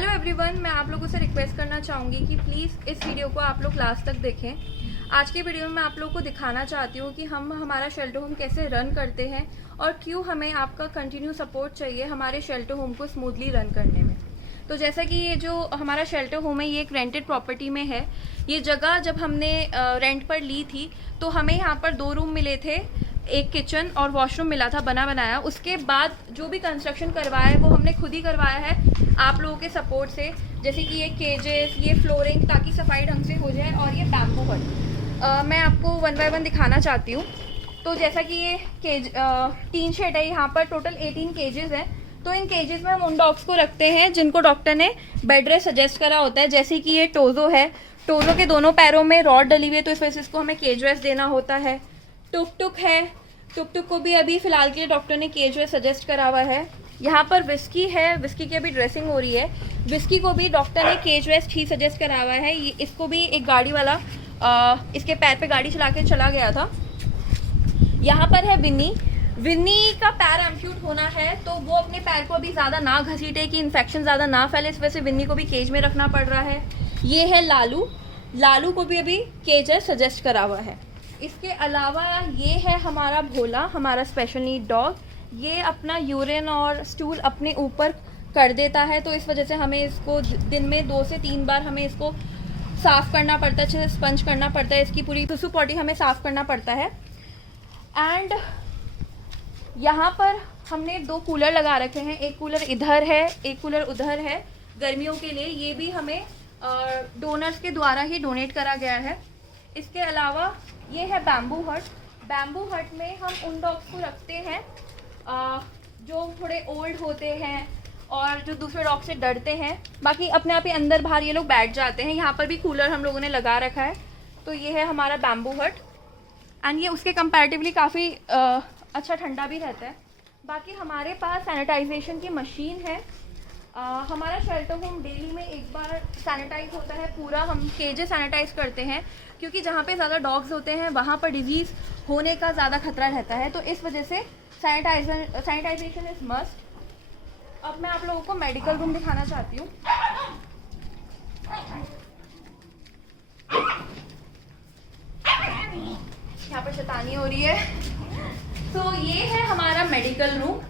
Hello everyone, मैं आप लोगों से रिक्वेस्ट करना चाहूँगी कि प्लीज़ इस वीडियो को आप लोग लास्ट तक देखें। आज की वीडियो में मैं आप लोगों को दिखाना चाहती हूँ कि हम हमारा शेल्टर होम कैसे रन करते हैं और क्यों हमें आपका कंटिन्यू सपोर्ट चाहिए हमारे शेल्टर होम को स्मूथली रन करने में। तो जैसा कि ये जो हमारा शेल्टर होम है ये एक रेंटेड प्रॉपर्टी में है। ये जगह जब हमने रेंट पर ली थी तो हमें यहाँ पर 2 रूम मिले थे, एक किचन और वॉशरूम मिला था बना बनाया। उसके बाद जो भी कंस्ट्रक्शन करवाया है वो हमने खुद ही करवाया है आप लोगों के सपोर्ट से, जैसे कि ये केजेस, ये फ्लोरिंग, ताकि सफाई ढंग से हो जाए, और ये बैम्बू हट। मैं आपको 1 बाय 1 दिखाना चाहती हूँ। तो जैसा कि ये टीन शेड है, यहाँ पर टोटल 18 केजेस हैं। तो इन केजेस में हम उन डॉग्स को रखते हैं जिनको डॉक्टर ने बेड रेस्ट सजेस्ट करा होता है। जैसे कि ये टोजो है, टोजो के दोनों पैरों में रॉड डली हुई है तो इस वजह से इसको हमें केज रेस्ट देना होता है। टुक टुक है, टुक टुक को भी अभी फ़िलहाल के लिए डॉक्टर ने केज रेस्ट सजेस्ट करा हुआ है। यहाँ पर विस्की है, विस्की की अभी ड्रेसिंग हो रही है। विस्की को भी डॉक्टर ने केज रेस्ट ही सजेस्ट करा हुआ है। इसको भी एक गाड़ी वाला इसके पैर पे गाड़ी चला के चला गया था। यहाँ पर है विन्नी। विन्नी का पैर एम्प्यूट होना है तो वो अपने पैर को अभी ज़्यादा ना घसीटे कि इन्फेक्शन ज़्यादा ना फैले, इस वजह से विन्नी को भी केज में रखना पड़ रहा है। ये है लालू। लालू को भी अभी केज रेस्ट सजेस्ट करा हुआ है। इसके अलावा ये है हमारा भोला, हमारा स्पेशल नीड डॉग। ये अपना यूरिन और स्टूल अपने ऊपर कर देता है तो इस वजह से हमें इसको दिन में 2 से 3 बार हमें इसको साफ़ करना पड़ता है, अच्छे से स्पंज करना पड़ता है। इसकी पूरी सुसु पॉटी हमें साफ़ करना पड़ता है। एंड यहाँ पर हमने 2 कूलर लगा रखे हैं, एक कूलर इधर है, एक कूलर उधर है गर्मियों के लिए। ये भी हमें डोनर्स के द्वारा ही डोनेट करा गया है। इसके अलावा ये है बैम्बू हट। बैम्बू हट में हम उन डॉग्स को रखते हैं जो थोड़े ओल्ड होते हैं और जो दूसरे डॉग से डरते हैं। बाकी अपने आप ही अंदर बाहर ये लोग बैठ जाते हैं। यहाँ पर भी कूलर हम लोगों ने लगा रखा है। तो ये है हमारा बैम्बू हट एंड ये उसके कंपैरेटिवली काफ़ी अच्छा ठंडा भी रहता है। बाकी हमारे पास सैनिटाइजेशन की मशीन है। हमारा शेल्टर होम डेली में एक बार सैनिटाइज होता है पूरा। हम केजेस सैनिटाइज करते हैं क्योंकि जहाँ पे ज़्यादा डॉग्स होते हैं वहाँ पर डिजीज़ होने का ज़्यादा खतरा रहता है, तो इस वजह से सैनिटाइजेशन इज़ मस्ट। अब मैं आप लोगों को मेडिकल रूम दिखाना चाहती हूँ। यहाँ पर शैतानी हो रही है। तो ये है हमारा मेडिकल रूम।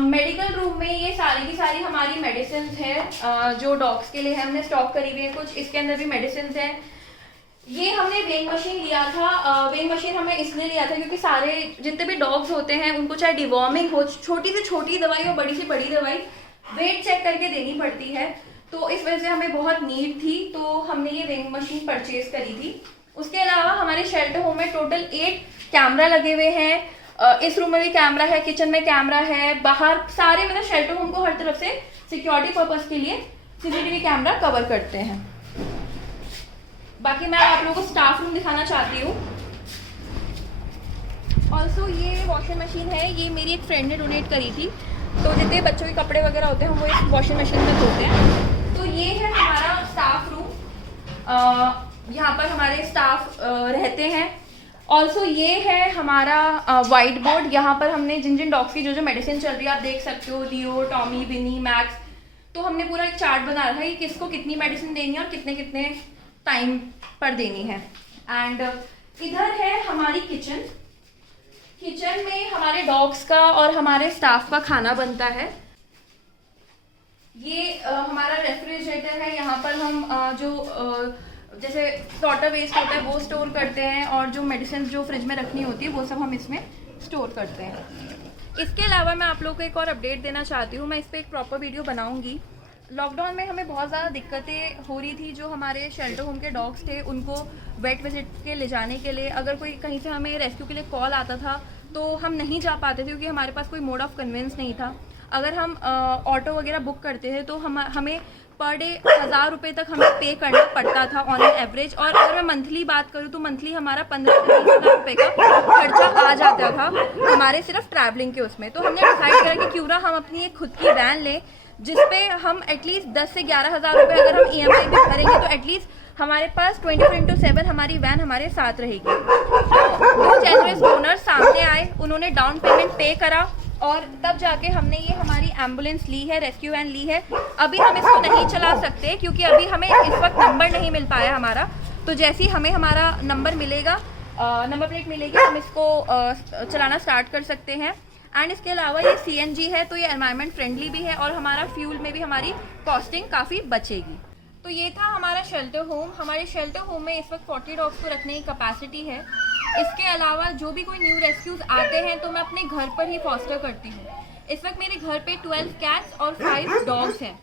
मेडिकल रूम में ये सारी की सारी हमारी मेडिसिन है जो डॉग्स के लिए है, हमने स्टॉक करी हुई है कुछ। इसके अंदर भी मेडिसिन है। ये हमने वेइंग मशीन लिया था। वेइंग मशीन हमें इसलिए लिया था क्योंकि सारे जितने भी डॉग्स होते हैं उनको चाहे डिवॉर्मिंग हो, छोटी से छोटी दवाई हो, बड़ी से बड़ी दवाई वेट चेक करके देनी पड़ती है। तो इस वजह से हमें बहुत नीड थी तो हमने ये वेइंग मशीन परचेज करी थी। उसके अलावा हमारे शेल्टर होम में टोटल 8 कैमरा लगे हुए हैं। इस रूम में भी कैमरा है, किचन में कैमरा है, बाहर सारे मतलब शेल्टर होम को हर तरफ से सिक्योरिटी पर्पस के लिए सीसीटीवी कैमरा कवर करते हैं। बाकी मैं आप लोगों को स्टाफ रूम दिखाना चाहती हूँ। ऑल्सो ये वॉशिंग मशीन है, ये मेरी एक फ्रेंड ने डोनेट करी थी। तो जितने बच्चों के कपड़े वगैरह होते हैं हम वो इस वॉशिंग मशीन में धोते हैं। तो ये है हमारा स्टाफ रूम, यहाँ पर हमारे स्टाफ रहते हैं। ऑल्सो ये है हमारा वाइट बोर्ड। यहाँ पर हमने जिन जिन डॉग्स की जो जो मेडिसिन चल रही है आप देख सकते हो, लियो, टॉमी, विनी, मैक्स। तो हमने पूरा एक चार्ट बना रखा है कि किसको कितनी मेडिसिन देनी है और कितने कितने टाइम पर देनी है। एंड इधर है हमारी किचन। किचन में हमारे डॉग्स का और हमारे स्टाफ का खाना बनता है। ये हमारा रेफ्रिजरेटर है। यहाँ पर हम जैसे वाटर वेस्ट होता है वो स्टोर करते हैं और जो मेडिसिन जो फ्रिज में रखनी होती है वो सब हम इसमें स्टोर करते हैं। इसके अलावा मैं आप लोगों को एक और अपडेट देना चाहती हूँ। मैं इस पर एक प्रॉपर वीडियो बनाऊँगी। लॉकडाउन में हमें बहुत ज़्यादा दिक्कतें हो रही थी। जो हमारे शेल्टर होम के डॉग्स थे उनको वेट विजिट के ले जाने के लिए, अगर कोई कहीं से हमें रेस्क्यू के लिए कॉल आता था तो हम नहीं जा पाते थे क्योंकि हमारे पास कोई मोड ऑफ कन्वेंस नहीं था। अगर हम ऑटो वगैरह बुक करते थे तो हमें पर डे 1000 रुपये तक हमें पे करना पड़ता था ऑन एन एवरेज। और अगर मैं मंथली बात करूँ तो मंथली हमारा 15 से 20 हज़ार रुपये का खर्चा आ जाता था हमारे सिर्फ ट्रैवलिंग के उसमें। तो हमने डिसाइड करा कि क्यों ना हम अपनी एक खुद की वैन लें जिसपे हम एटलीस्ट 10 से 11 हज़ार रुपये अगर हम EMI पे भरेंगे तो एटलीस्ट हमारे पास 24/7 हमारी वैन हमारे साथ रहेगी। तो 2 जेनरस डोनर सामने आए, उन्होंने डाउन पेमेंट पे करा और तब जाके हमने ये हमारी एम्बुलेंस ली है, रेस्क्यू वैन ली है। अभी हम इसको नहीं चला सकते क्योंकि अभी हमें इस वक्त नंबर नहीं मिल पाया हमारा। तो जैसे ही हमें हमारा नंबर मिलेगा, नंबर प्लेट मिलेगी, हम इसको चलाना स्टार्ट कर सकते हैं। एंड इसके अलावा ये CNG है तो ये एनवायरनमेंट फ्रेंडली भी है और हमारा फ्यूल में भी हमारी कॉस्टिंग काफ़ी बचेगी। तो ये था हमारा शेल्टर होम। हमारे शेल्टर होम में इस वक्त 40 डॉग्स को रखने की कैपेसिटी है। इसके अलावा जो भी कोई न्यू रेस्क्यूज आते हैं तो मैं अपने घर पर ही फॉस्टर करती हूँ। इस वक्त मेरे घर पे 12 कैट्स और 5 डॉग्स हैं।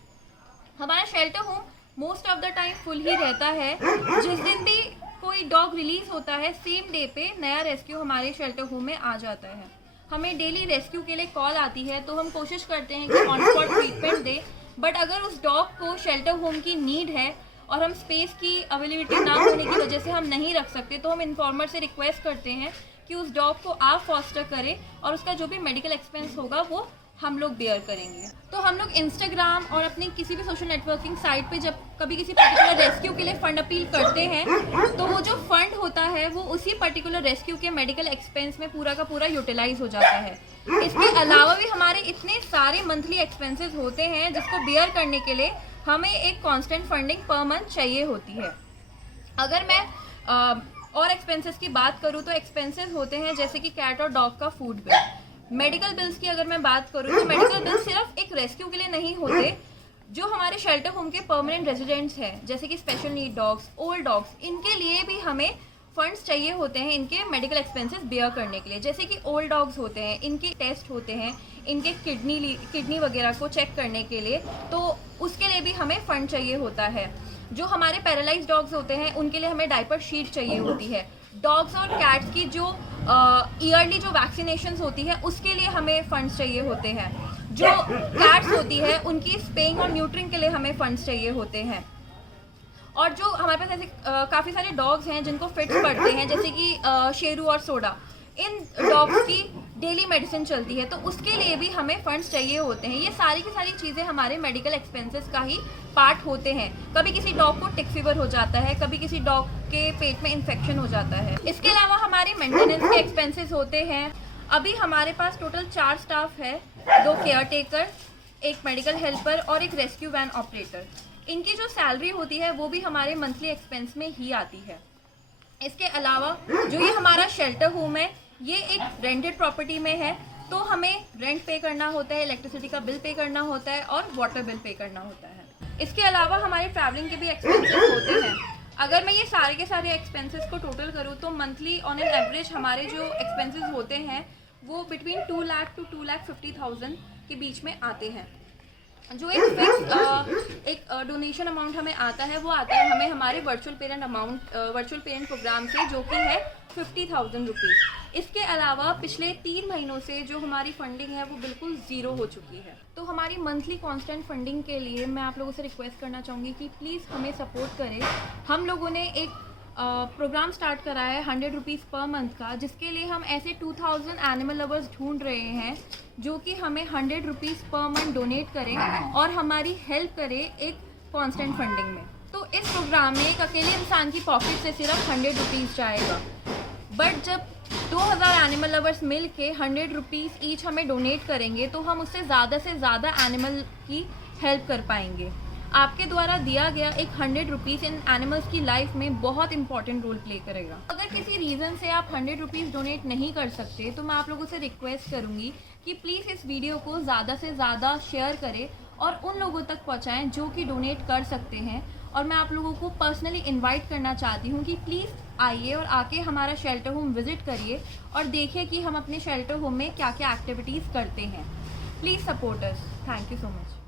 हमारा shelter home most of the time full ही रहता है। जिस दिन भी कोई डॉग रिलीज होता है, सेम डे पे नया रेस्क्यू हमारे शेल्टर होम में आ जाता है। हमें डेली रेस्क्यू के लिए कॉल आती है तो हम कोशिश करते हैं कि ऑन स्पॉट ट्रीटमेंट दें। बट अगर उस डॉग को शेल्टर होम की नीड है और हम स्पेस की अवेलेबिलिटी ना होने की वजह से हम नहीं रख सकते, तो हम इन्फॉर्मर से रिक्वेस्ट करते हैं कि उस डॉग को आप फॉस्टर करें और उसका जो भी मेडिकल एक्सपेंस होगा वो हम लोग बेयर करेंगे। तो हम लोग इंस्टाग्राम और अपनी किसी भी सोशल नेटवर्किंग साइट पे जब कभी किसी पर्टिकुलर रेस्क्यू के लिए फंड अपील करते हैं तो वो जो फंड होता है वो उसी पर्टिकुलर रेस्क्यू के मेडिकल एक्सपेंस में पूरा का पूरा यूटिलाइज हो जाता है। इसके अलावा भी हमारे इतने सारे मंथली एक्सपेंसेस होते हैं जिसको बेयर करने के लिए हमें एक कांस्टेंट फंडिंग पर मंथ चाहिए होती है। अगर मैं और एक्सपेंसेस की बात करूँ तो एक्सपेंसेस होते हैं जैसे कि कैट और डॉग का फूड बिल। मेडिकल बिल्स की अगर मैं बात करूँ तो मेडिकल बिल्स सिर्फ एक रेस्क्यू के लिए नहीं होते। जो हमारे शेल्टर होम के परमानेंट रेजिडेंट्स हैं जैसे कि special need dogs, old dogs, इनके लिए भी हमें फंड्स चाहिए होते हैं इनके मेडिकल एक्सपेंसेस बेयर करने के लिए। जैसे कि ओल्ड डॉग्स होते हैं, इनके टेस्ट होते हैं, इनके किडनी वगैरह को चेक करने के लिए, तो उसके लिए भी हमें फंड चाहिए होता है। जो हमारे पैरालाइज डॉग्स होते हैं उनके लिए हमें डायपर शीट चाहिए होती है। डॉग्स और कैट्स की जो ईयरली जो वैक्सीनेशंस होती है उसके लिए हमें फंड्स चाहिए होते हैं। जो कैट्स होती है उनकी स्पेइंग और न्यूट्रिंग के लिए हमें फंड्स चाहिए होते हैं। और जो हमारे पास ऐसे काफ़ी सारे डॉग्स हैं जिनको फिट्स पड़ते हैं जैसे कि शेरू और सोडा, इन डॉग्स की डेली मेडिसिन चलती है तो उसके लिए भी हमें फंड्स चाहिए होते हैं। ये सारी की सारी चीज़ें हमारे मेडिकल एक्सपेंसेस का ही पार्ट होते हैं। कभी किसी डॉग को टिक फीवर हो जाता है, कभी किसी डॉग के पेट में इन्फेक्शन हो जाता है। इसके अलावा हमारे मेंटेनेंस के एक्सपेंसेस होते हैं। अभी हमारे पास टोटल 4 स्टाफ है, 2 केयर टेकर, एक मेडिकल हेल्पर और एक रेस्क्यू वैन ऑपरेटर। इनकी जो सैलरी होती है वो भी हमारे मंथली एक्सपेंस में ही आती है। इसके अलावा जो ये हमारा शेल्टर होम है ये एक रेंटेड प्रॉपर्टी में है तो हमें रेंट पे करना होता है, इलेक्ट्रिसिटी का बिल पे करना होता है और वाटर बिल पे करना होता है। इसके अलावा हमारे ट्रैवलिंग के भी एक्सपेंसेस होते हैं। अगर मैं ये सारे के सारे एक्सपेंसेस को टोटल करूँ तो मंथली ऑन एन एवरेज हमारे जो एक्सपेंसेस होते हैं वो बिटवीन 2 लाख टू 2,50,000 के बीच में आते हैं। जो एक फिक्स एक डोनेशन अमाउंट हमें आता है वो आता है हमें हमारे वर्चुअल पेरेंट प्रोग्राम से, जो कि है 50,000 रुपीज़। इसके अलावा पिछले 3 महीनों से जो हमारी फंडिंग है वो बिल्कुल ज़ीरो हो चुकी है। तो हमारी मंथली कांस्टेंट फंडिंग के लिए मैं आप लोगों से रिक्वेस्ट करना चाहूँगी कि प्लीज़ हमें सपोर्ट करें। हम लोगों ने एक प्रोग्राम स्टार्ट करा है 100 रुपीज़ पर मंथ का, जिसके लिए हम ऐसे 2000 एनिमल लवर्स ढूंढ रहे हैं जो कि हमें 100 रुपीज़ पर मंथ डोनेट करें और हमारी हेल्प करें एक कांस्टेंट फंडिंग में। तो इस प्रोग्राम में एक अकेले इंसान की पॉकेट से सिर्फ 100 रुपीज़ जाएगा। बट जब 2000 एनिमल लवर्स मिल के 100 रुपीज़ ईच हमें डोनेट करेंगे तो हम उससे ज़्यादा एनिमल की हेल्प कर पाएंगे। आपके द्वारा दिया गया एक 100 रुपीज़ इन एनिमल्स की लाइफ में बहुत इंपॉर्टेंट रोल प्ले करेगा। अगर किसी रीज़न से आप 100 रुपीज़ डोनेट नहीं कर सकते तो मैं आप लोगों से रिक्वेस्ट करूँगी कि प्लीज़ इस वीडियो को ज़्यादा से ज़्यादा शेयर करें और उन लोगों तक पहुँचाएँ जो कि डोनेट कर सकते हैं। और मैं आप लोगों को पर्सनली इन्वाइट करना चाहती हूँ कि प्लीज़ आइए और आके हमारा शेल्टर होम विज़िट करिए और देखिए कि हम अपने शेल्टर होम में क्या क्या एक्टिविटीज़ करते हैं। Please support us. Thank you so much.